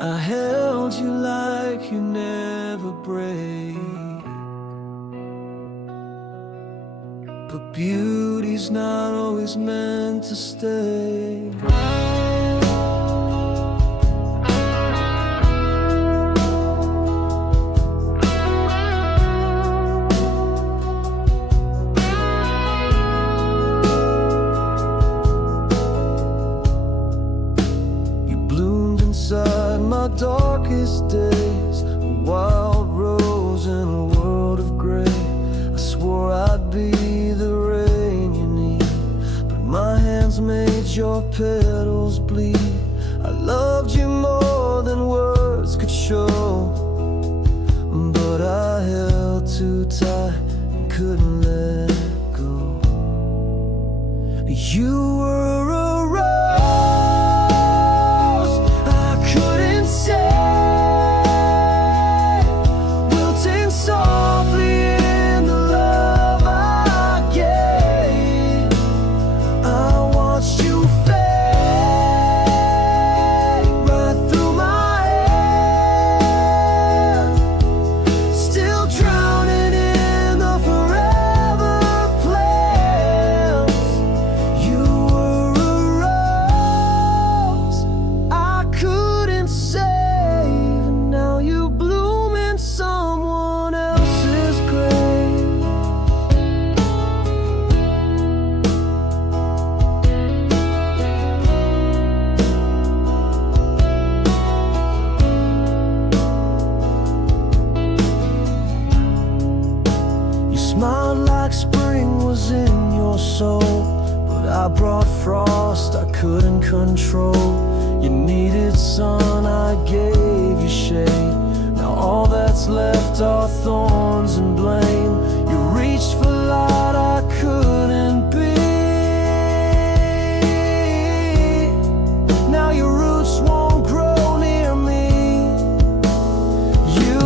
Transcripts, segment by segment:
I held you like you never break, but beauty's not always meant to stay. Inside my darkest days, a wild rose in a world of gray. I swore I'd be the rain you need, but my hands made your petals bleed. I loved you more than words could show, but I held too tight and couldn't let go. You were a smiled like spring was in your soul, but I brought frost I couldn't control. You needed sun, I gave you shade. Now all that's left are thorns and blame. You reached for light I couldn't be. Now your roots won't grow near me. You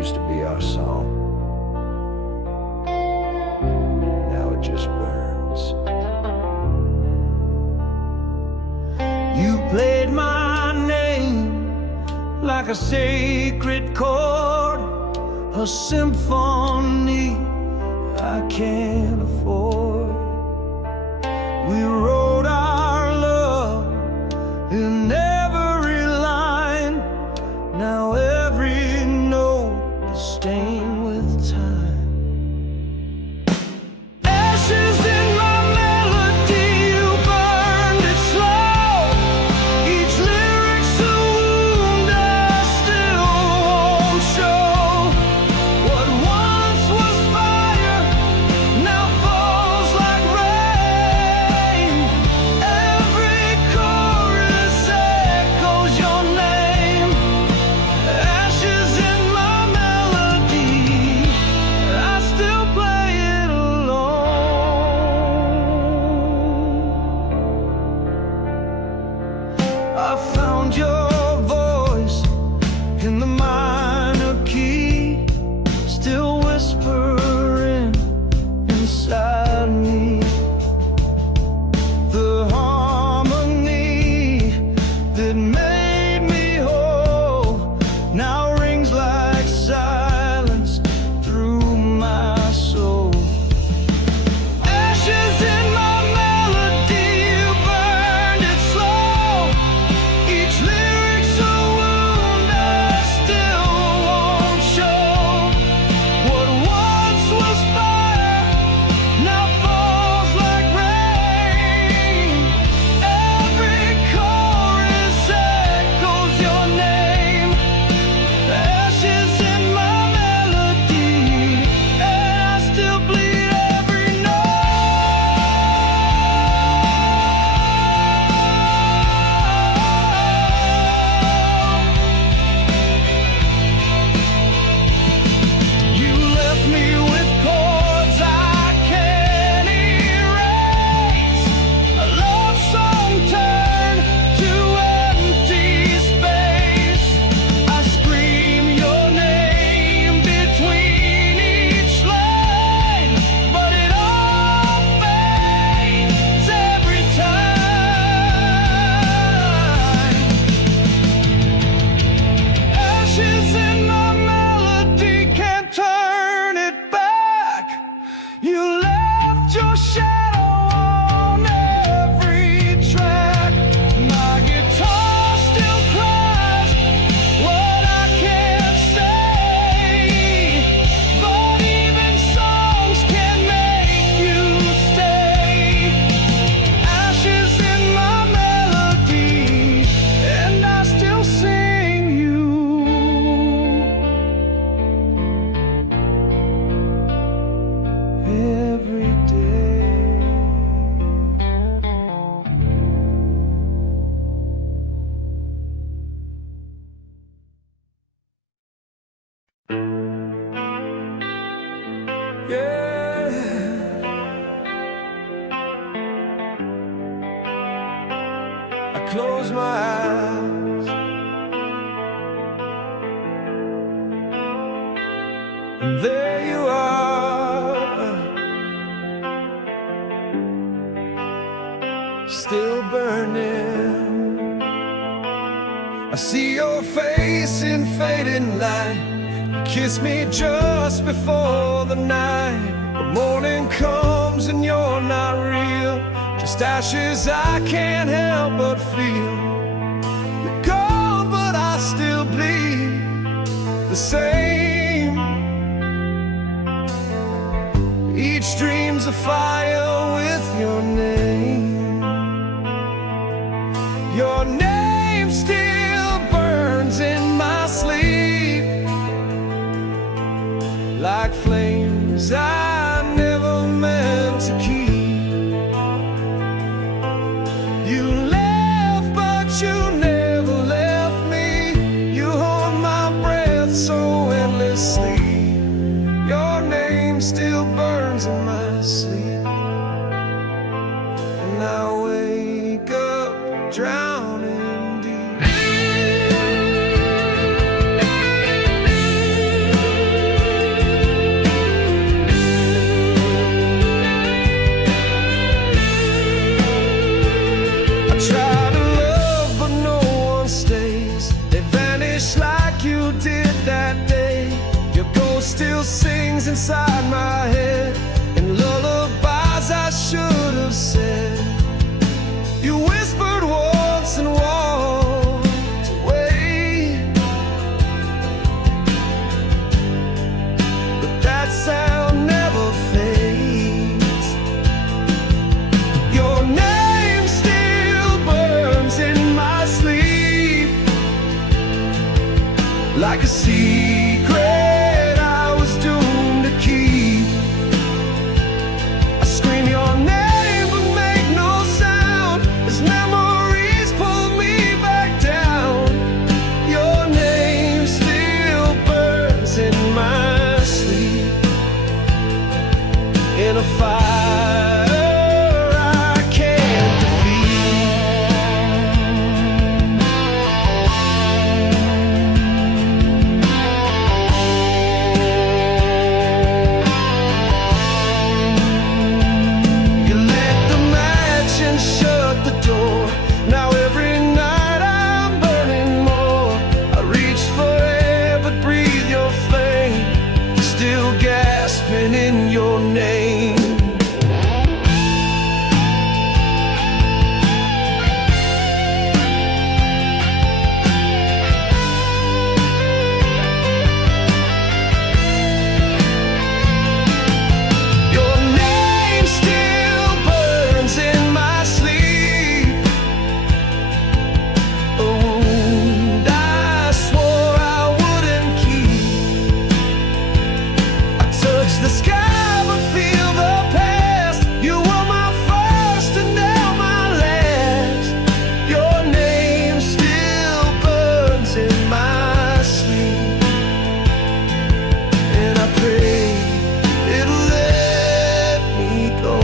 used to be our song. Now it just burns. You played my name like a sacred chord, a symphony I can't afford. We wrote our love in every line. Now every note is stained with time. Ashes in my whispering inside me. The harmony that made me whole now rings like silence through my soul. Ashes in my melody, you burned it slow. Each lyric's a wound I still won't show. What once was fire now falls like rain. Every chorus echoes your name. Ashes in my melody, and I still bleed every You left me with chords I can't erase. A love song turned to empty space. I scream your name between each line, but it all fades every time. Ashes in my melody, can't turn it back. You left your shadow on every track. My guitar still cries what I can't say, but even songs can make you stay. Ashes in my melody, and I still sing you. Every day. Yeah. I close my eyes and there you are, still burning. I see your face in fading light. You kiss me just before the night, but morning comes and you're not real. Just ashes I can't help but feel. You're gone, but I still bleed the same. Each dream's a fire with your name. Your name still burns in my sleep, like flames I never meant to keep. You left, but you never left me. You hold my breath so endlessly. Your name still burns in my sleep, and I wake up drowning deep. I try to love, but no one stays. They vanish like you did that day. Your ghost still sings inside my head, and lullabies I should have said. You whispered once and walked away, but that sound never fades. Your name still burns in my sleep, like a secret I was doomed to keep. I scream your name but make no sound, as memories pull me back down. Your name still burns in my sleep, in a fire I can't defeat. touch the sky but feel the past. You were my first and now my last. Your name still burns in my sleep, and I pray it'll let me go.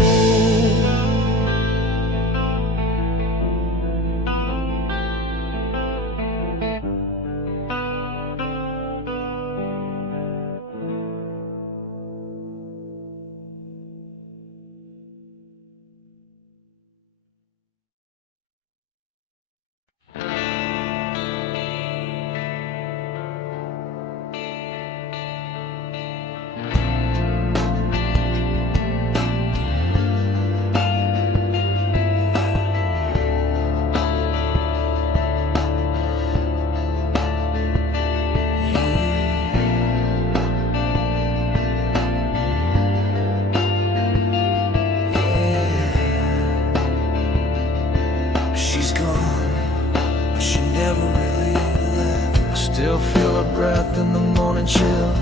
Still feel her breath in the morning chill.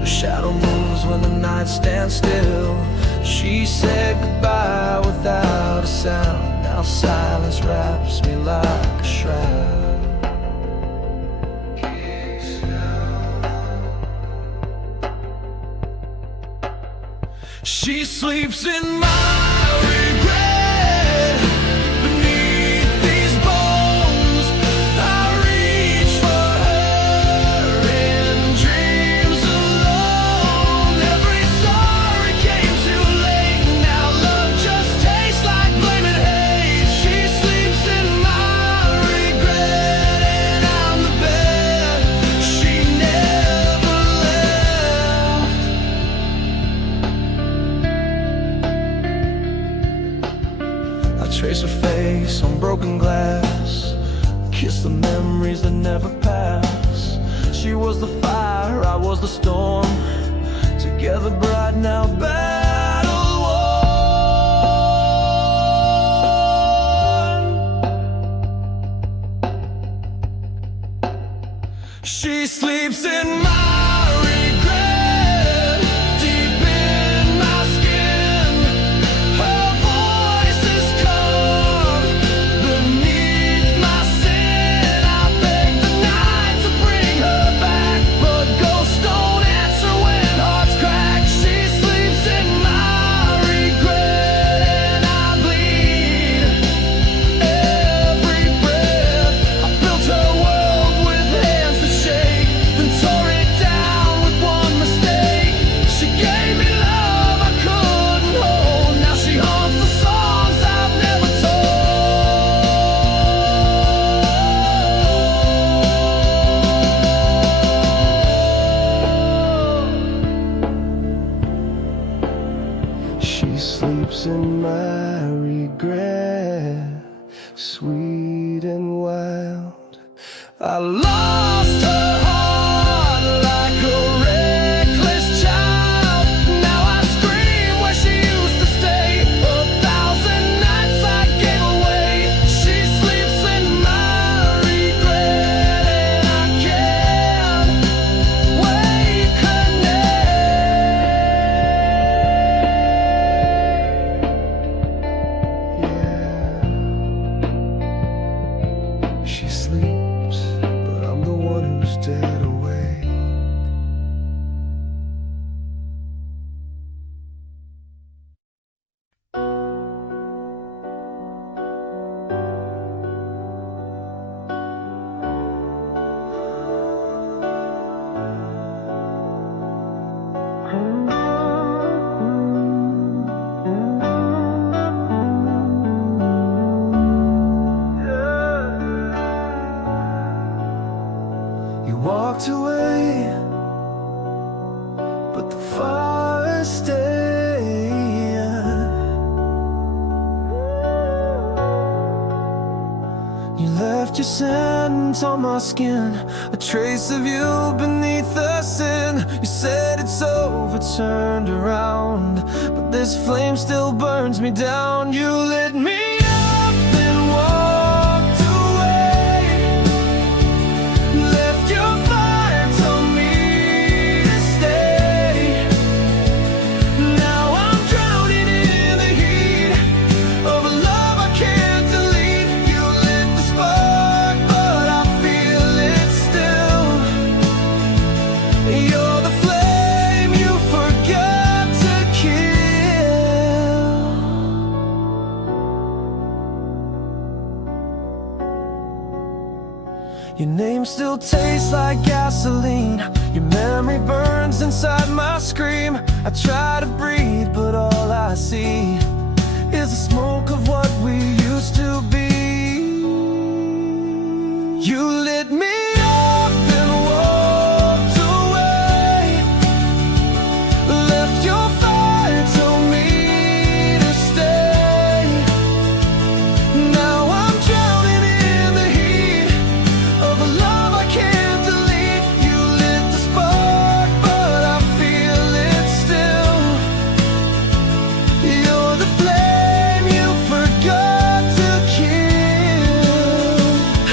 The shadow moves when the night stands still. She said goodbye without a sound. Now silence wraps me like a shroud. She sleeps in my regret. Beneath these bones I reach for her in dreams alone. Every sorry came too late. Now love just tastes like blame and hate. She sleeps in my regret, and I'm the bed she never left. I trace her face on broken glass, kiss the memories that never pass. She was the fire, I was the storm. Together bright now, battle worn. She sleeps in my regret, deep in my skin. Her voice is calm beneath my sin. I beg the night to bring her back, but ghosts don't answer when hearts crack. She sleeps in my regret, and I bleed every breath. I built her world with hands that shake, then tore it down with one mistake. She gave me love I couldn't hold. Now she haunts the songs I've never told. She sleeps in my regret, sweet and wild. I lost her heart like a reckless child. Now I scream where she used to stay. 1,000 nights I gave away. She sleeps in my regret, and I can't wake her name. Yeah, she sleeps, but I'm the one who's dead away. You walked away, but the fire stayed. You left your scent on my skin, a trace of you beneath the sin. You said it's over, turned around, but this flame still burns me down. You lit me up and walked away, left your fire, told me to stay. Your name still tastes like gasoline. Your memory burns inside my scream. I try to breathe, but all I see is the smoke of what we used to be. You lit me up and walked away, left your fire, told me to stay. Now I'm drowning in the heat of a love I can't delete. You lit the spark, but I feel it still. You're the flame you forgot to kill.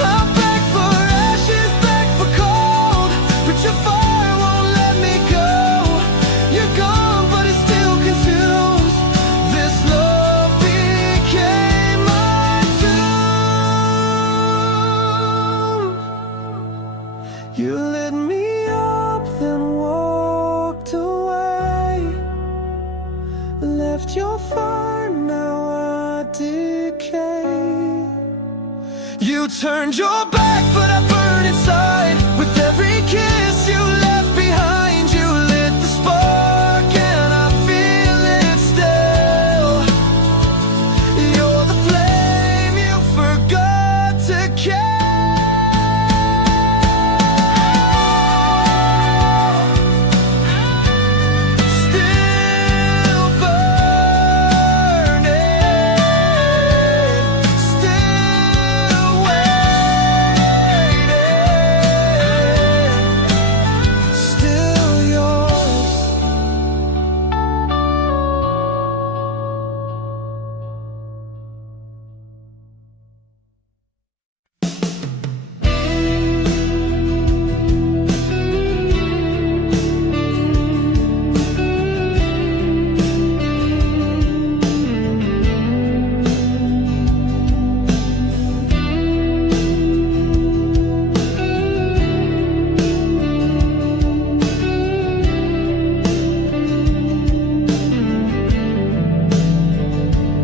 I beg for ashes, beg for cold, but your fire won't let me go. You're gone, but it still consumes. This love became my tomb. You lit me up, then walked away, left your fire, now I decay. You turned your back, but I burn inside. With every kiss you left behind, you lit the spark, and I feel it still. You're the flame you forgot to kill. Still burning, still waiting, still yours.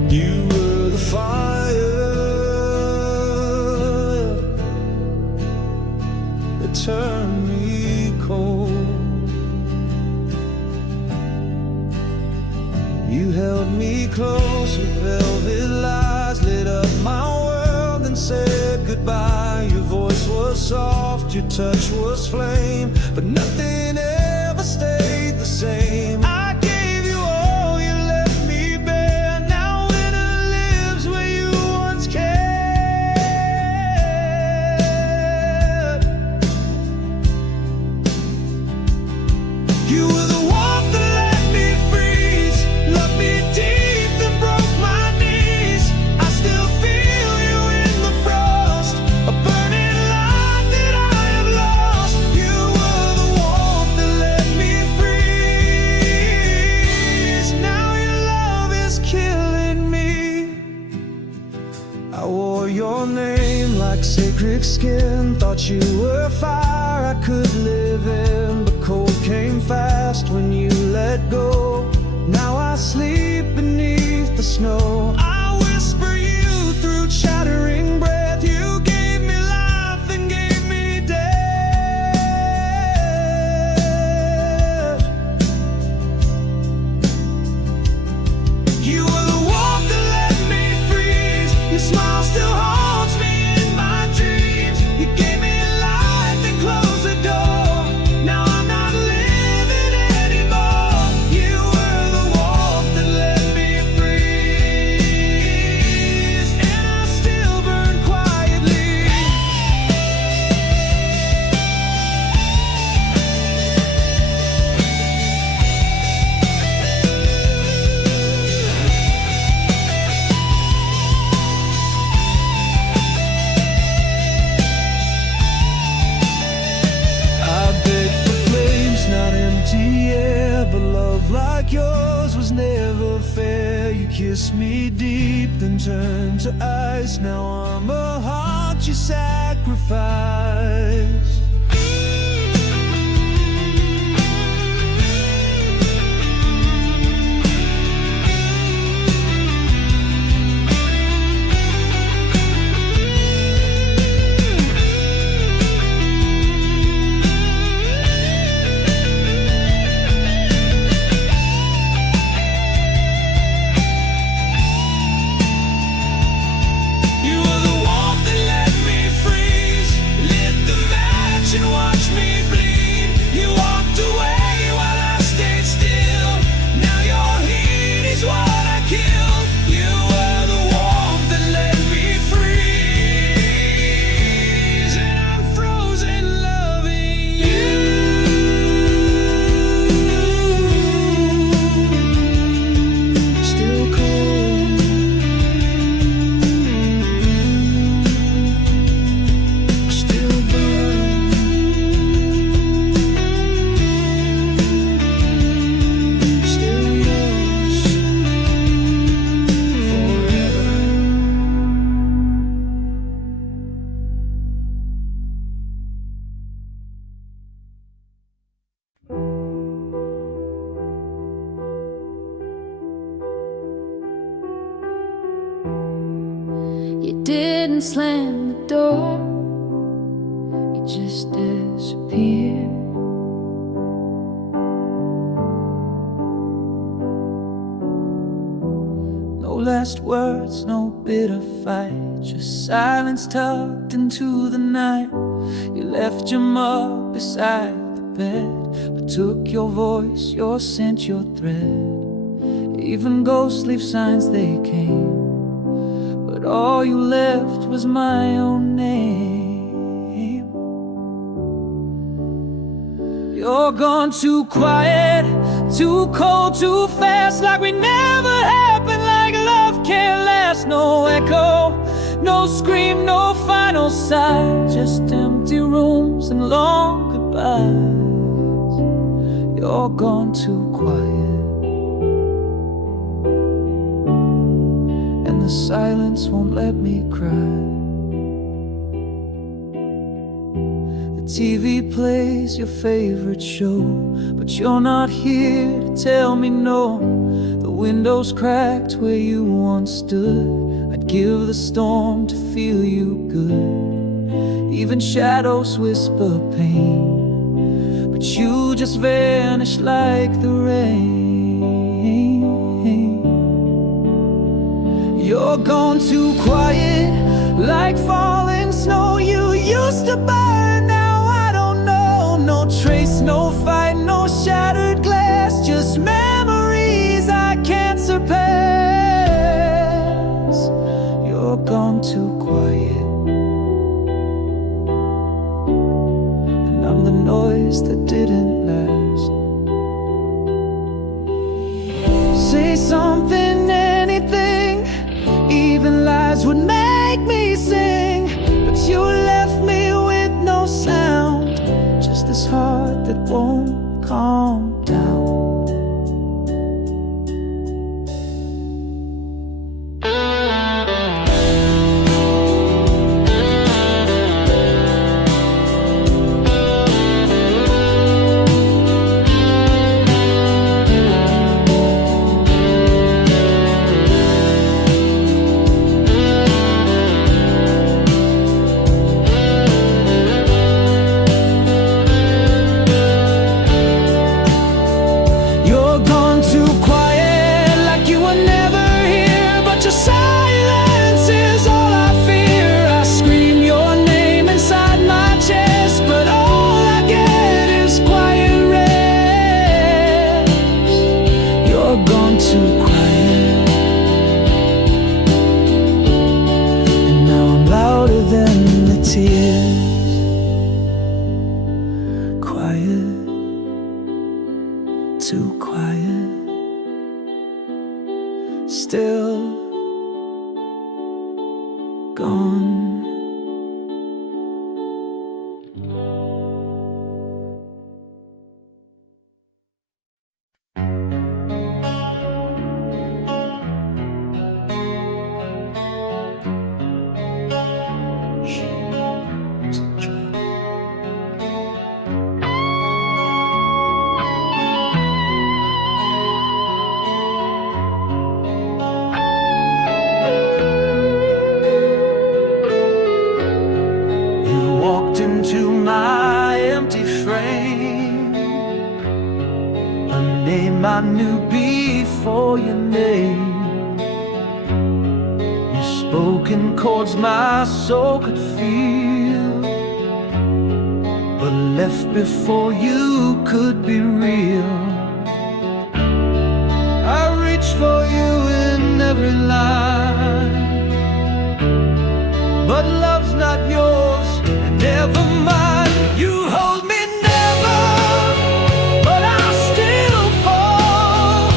You were the fire that turned me cold. You held me close with velvet lies, lit up my world and said goodbye. Your voice was soft, your touch was flame, but nothing ever stayed the same. I gave you all, you left me bare. Now winter lives where you once cared. You were the warmth that let me freeze, loved me deep and broke my knees. I still feel you in the frost, a burning light that I have lost. You were the warmth that let me freeze. Now your love is killing me. I wore your name like sacred skin, thought you were fire I could live in, but cold came fast when you let go. Now I sleep beneath the snow. I whisper you through chattering breath. You gave me life and gave me death. You were the warmth that let me freeze. Your smile still haunts me in my dreams. You gave me light and closed the door. Now I'm not living anymore. You were the warmth that let me freeze, and I still burn quietly. I beg for flames, not empty air, but love like yours was never fair. You kissed me deep, then turned to ice. Now I'm a heart you sacrifice. didn't slam the door, you just disappeared. No last words, no bitter fight, just silence tucked into the night. You left your mug beside the bed, but took your voice, your scent, your thread. Even ghosts leave signs they came, but all you left was my own name. You're gone, too quiet, too cold, too fast, like we never happened, like love can't last. No echo, no scream, no final sigh, just empty rooms and long goodbyes. You're gone, too quiet, and the silence won't let me cry. The TV plays your favorite show, but you're not here to tell me no. The window's cracked where you once stood, I'd give the storm to feel you good. Even shadows whisper pain, but you just vanish like the rain. You're gone, too quiet, like falling snow. You used to burn, now I don't know. No trace, no fight, no shattered glass, just memories I can't surpass. You're gone, too quiet, and I'm the noise that didn't last. Say something, anything, even lies would make me sing, but you left me with no sound, just this heart that won't calm down. Too quiet, still gone. Into my empty frame, a name I knew before your name. Your spoken chords my soul could feel, but left before you could be real. I reach for you in every line, but love's not yours. Never mind, you hold me never, but I still fall,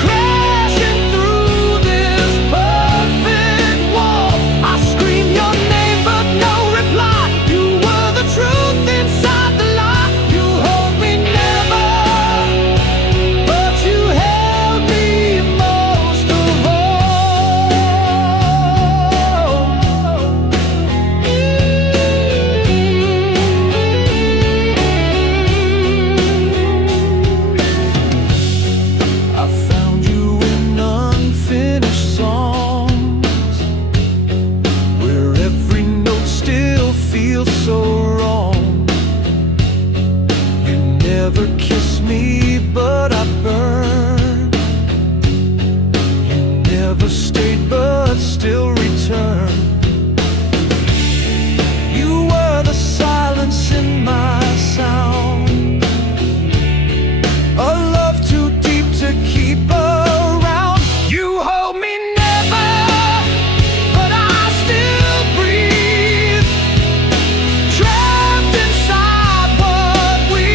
crashing through this perfect wall. I scream your name, but no reply. You were the truth inside the lie. You hold me never, but you held me most of all. but still return. You were the silence in my sound, a love too deep to keep around. You hold me never, but I still breathe, trapped inside what we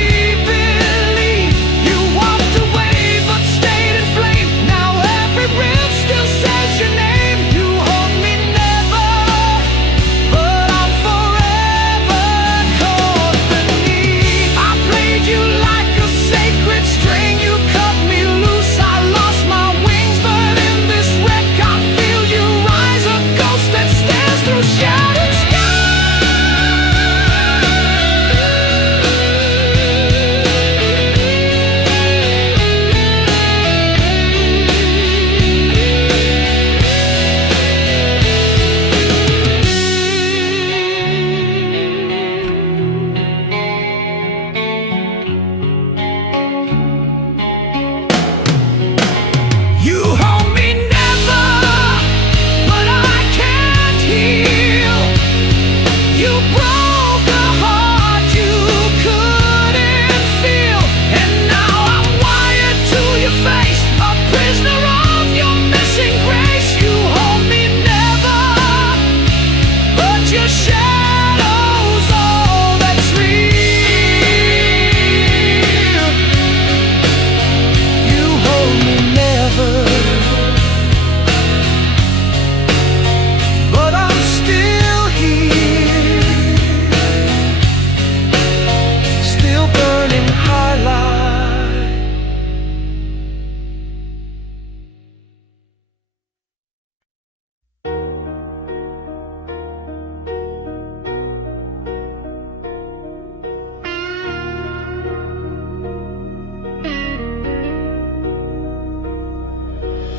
believe. You walked away but stayed in flame. Now every riff still says your name. You hold me never, but I'm forever caught beneath. I played you like a sacred string. You cut me loose, I lost my wings, but in this wreck I feel you rise, a ghost that stands through shattered You hold me never, but I can't heal. You broke a heart you couldn't feel, and now I'm wired to your face, a prisoner of your missing grace. You hold me never, but your shadow's all that's real. You hold me never, but I'm still here, still burning highlight.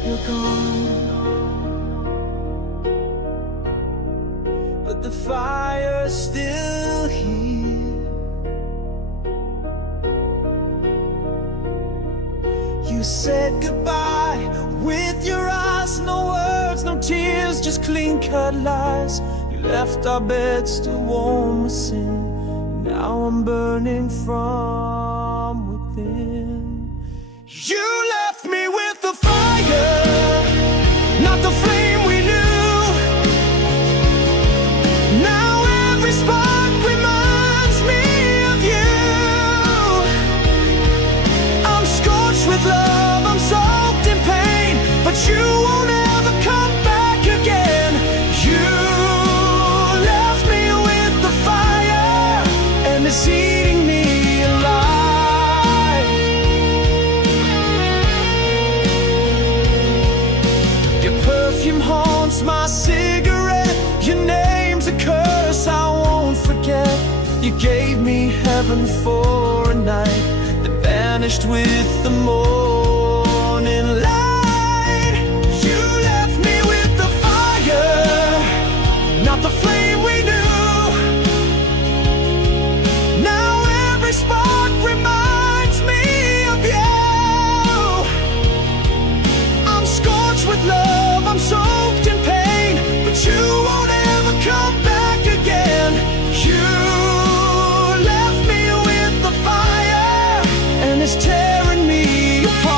You're gone, but the fire's still here. You said goodbye with your eyes, no words, no tears, just clean-cut lies. You left our bed still warm with sin. Now I'm burning from within. You left me with the fire, not the flame we knew. Now every spark reminds me of you. I'm scorched with love, I'm soaked in pain, but you won't ever come back again. You left me with the fire, and it's eating me alive. Your perfume haunts my cigarette. Your name's a curse I won't forget. You gave me heaven for a night that vanished with the morning light. You left me with the fire, not the flame we knew. Now every spark reminds me of you. I'm scorched with love, I'm soaked in pain, but you won't ever come back again. You left me with the fire, and it's tearing me apart.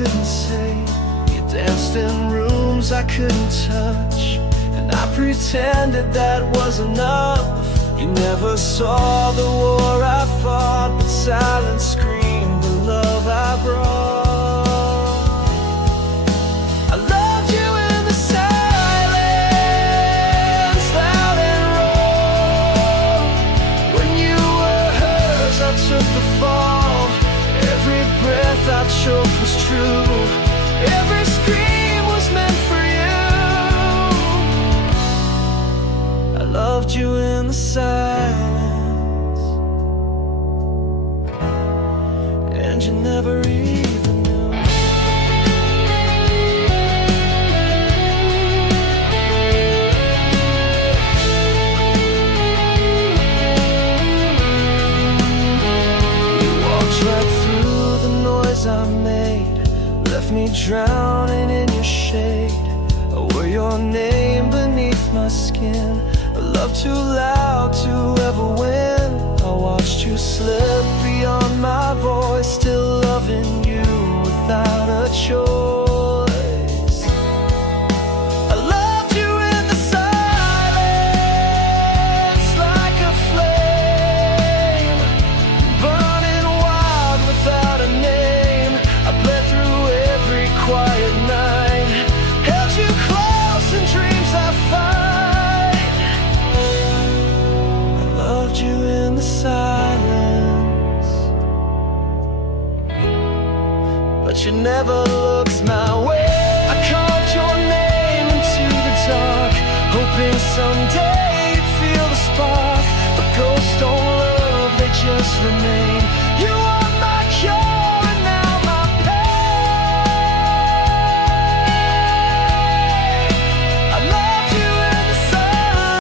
couldn't say. You danced in rooms I couldn't touch, and I pretended that was enough. You never saw the war I fought, but silence screamed the love I brought. I loved you in the silence, loud and raw. When you were hers, I took the fall. Every breath I choked was true. Every scream was meant for you. I loved you in the silence, and you never even knew. You walked right through the noise I made, left me drowning in your shade. I wore your name beneath my skin, a love too loud to ever win. I watched you slip beyond my voice, still loving you without a choice. I loved you in the silence, like a flame, burning wild without a name. I bled through every quiet night, held you close in dreams I find. I loved you in the silence, but you never looked my way. I carved your name into the dark, hoping someday